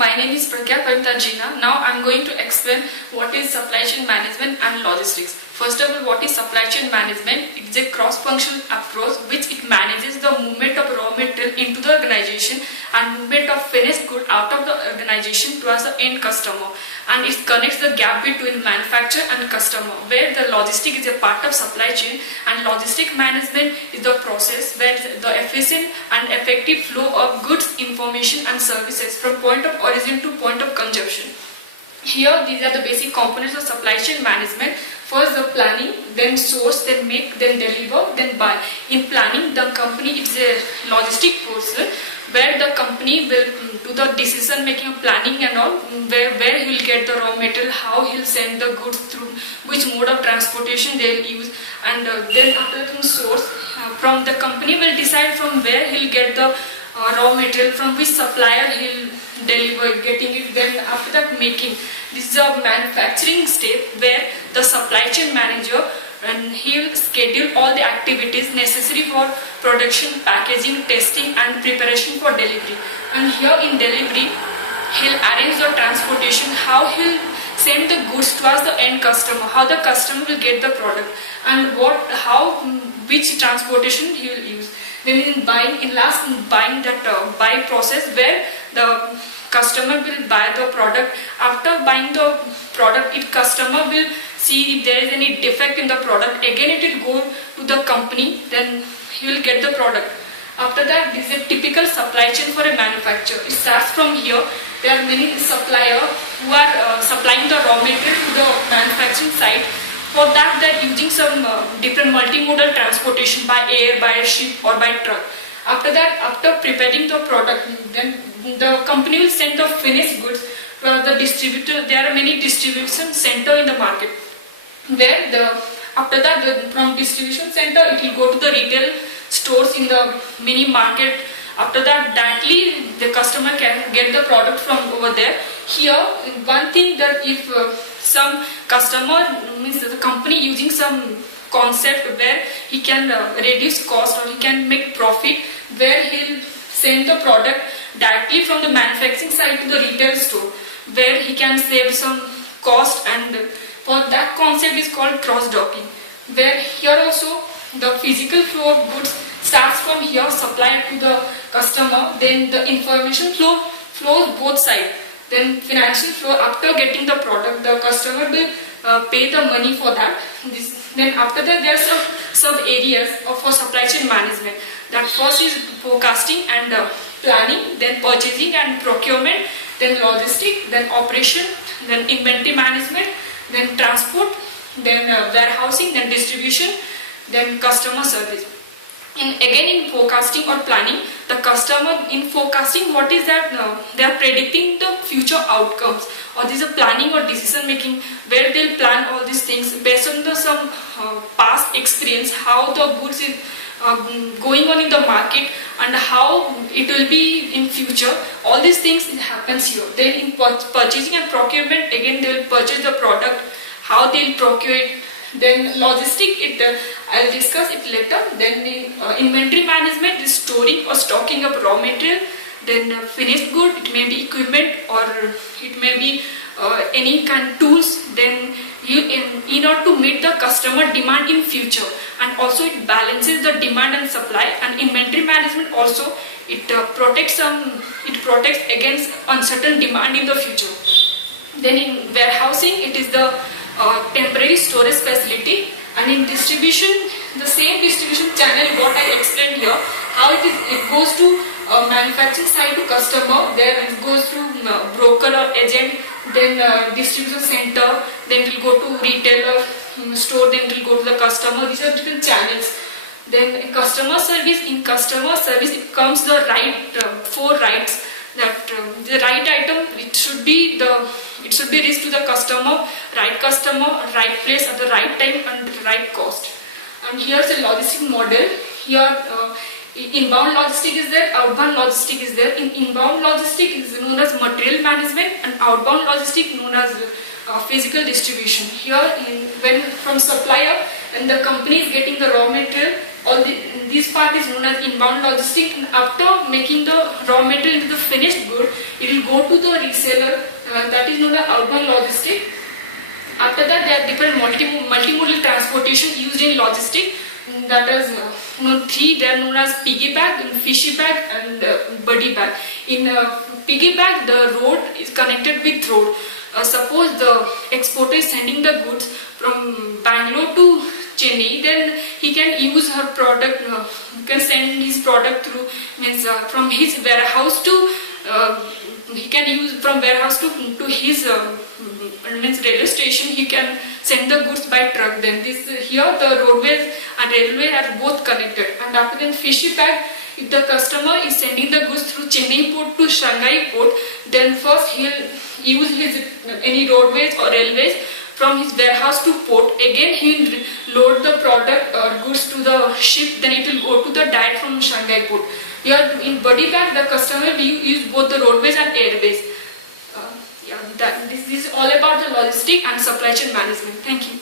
my name is Pragya Pavitarjina. Now I am going to explain what is supply chain management and logistics. First of all, what is supply chain management? It's a cross-functional approach which it manages the movement of raw material into the organization and movement of finished good out of the organization towards the end customer, and it connects the gap between manufacturer and customer, where the logistic is a part of supply chain, and logistic management is the process where the efficient and effective flow of goods, information and services from point of origin to point of consumption. Here these are the basic components of supply chain management. First the planning, then source, then make, then deliver, then buy. In planning, the company is a logistic person where the company will do the decision making, planning and all, where he will get the raw material, how he will send the goods through, which mode of transportation they will use, and then after the source, from the company will decide from where he will get the raw material, from which supplier he will deliver, getting it. Then after that making, this is a manufacturing step where the supply chain manager, and he will schedule all the activities necessary for production, packaging, testing and preparation for delivery. And here in delivery, he will arrange the transportation, how he will send the goods towards the end customer, how the customer will get the product, and which transportation he will use. Then in buying, buying that buy process where the customer will buy the product. After buying the product, customer will see if there is any defect in the product. Again it will go to the company, then he will get the product. After that, this is a typical supply chain for a manufacturer. It starts from here. There are many suppliers who are supplying the raw material to the manufacturing site. For that, they are using some different multimodal transportation by air, by ship or by truck. After that, after preparing the product, then the company will send the finished goods to the distributor. There are many distribution centers in the market, where after that, from distribution center it will go to the retail stores in the mini market. After that, directly the customer can get the product from over there. Here, one thing that if some customer, means the company using some concept where he can reduce cost or he can make profit, where he will send the product directly from the manufacturing side to the retail store, where he can save some cost, and for that concept is called cross-docking, where here also the physical flow of goods starts from here, supplied to the customer, then the information flows both sides, then financial flow. After getting the product, the customer will pay the money for that. Then after that, there are some sub areas for supply chain management. That first is forecasting and planning, then purchasing and procurement, then logistic, then operation, then inventory management, then transport, then warehousing, then distribution, then customer service. In forecasting or planning, the customer in forecasting, what is that? They are predicting the future outcomes, or this is a planning or decision making, where they'll plan all these things based on some past experience, how the goods is going on in the market and how it will be in future. All these things happens here. Then in purchasing and procurement, again they will purchase the product, how they will procure it. Then logistic, I'll discuss it later. Then in inventory management is storing or stocking of raw material. Then finished good, it may be equipment or it may be any kind of tools. Then in order to meet the customer demand in future, and also it balances the demand and supply. And inventory management also, it protects against uncertain demand in the future. Then in warehousing, it is the temporary storage facility. And in distribution, the same distribution channel what I explained here, how it goes to manufacturing side to customer, there it goes through broker or agent, then distribution center, then it will go to retailer store, then it will go to the customer. These are different channels. Then customer service, in customer service it comes the four rights, that the right item, it should be reached to the customer, right place at the right time and the right cost. And here's a logistic model. Here inbound logistic is there, outbound logistic is there. In inbound logistic is known as material management, and outbound logistic known as physical distribution. Here when from supplier, when the company is getting the raw material, This part is known as inbound logistics. And after making the raw material into the finished good, it will go to the reseller. That is known as outbound logistics. After that, there are different multimodal transportation used in logistics. That is three. They are known as piggy bag, fishy bag, and buddy bag. In piggy bag, the road is connected with road. Suppose the exporter is sending the goods from Bangalore to Chennai, then he can use her product. He can send his product through from his warehouse to. He can use from warehouse to his railway station. He can send the goods by truck. Then here the roadways and railway are both connected. And after then fishy bag, if the customer is sending the goods through Chennai port to Shanghai port, then first he'll use his any roadways or railways from his warehouse to port. Again he'll load the product or goods to the ship. Then it will go to the direct from Shanghai port. Here in buddy bag, the customer will use both the roadways and airways. This is all about the logistic and supply chain management. Thank you.